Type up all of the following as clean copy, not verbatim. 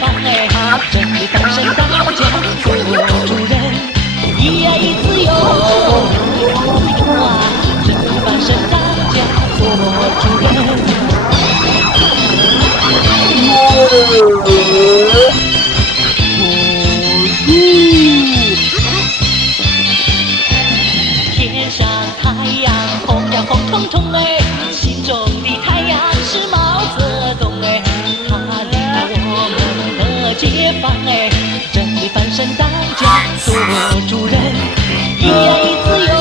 放哎，正义翻身当家做主人，咿呀咿自由，自由啊，正义翻身当家做主人。天上太阳红呀红彤彤哎，心中的太阳是毛泽东哎，他领导我们的解放哎，正义翻身当家做主人，咿呀咿自由，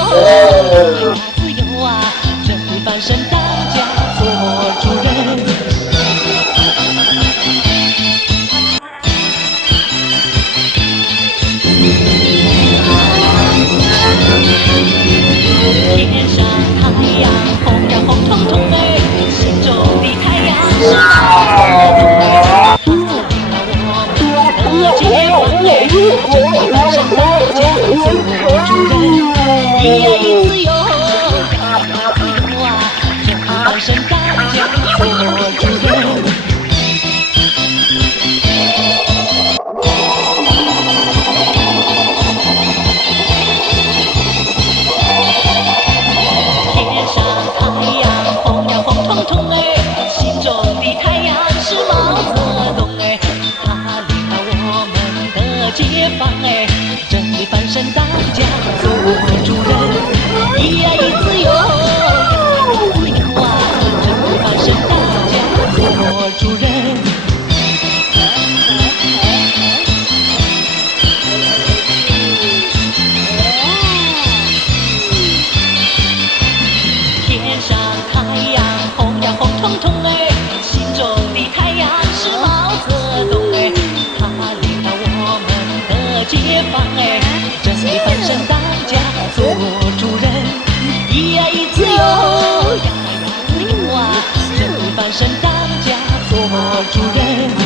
咿呀自由啊，正义翻身当家做主人。天上太阳红呀红彤彤哎，心中的太阳是毛泽东哎，他领导我们的解放哎，正义翻身当家做主人，咿呀咿自由，呀呀自由啊，正义翻身当家做主人。天上太阳红呀红彤彤哎，心中的太阳是毛泽东哎，他领导我们的解放哎，正义翻身当家做主人，咿呀咿自由，呀呀自由啊，正义翻身当家做主人。天上太阳红呀红彤彤哎，心中的太阳是毛泽东哎，他领导我们的解放哎，正义翻身当家做主人，咿呀咿自由，呀呀自由啊，正义翻身当家做主人。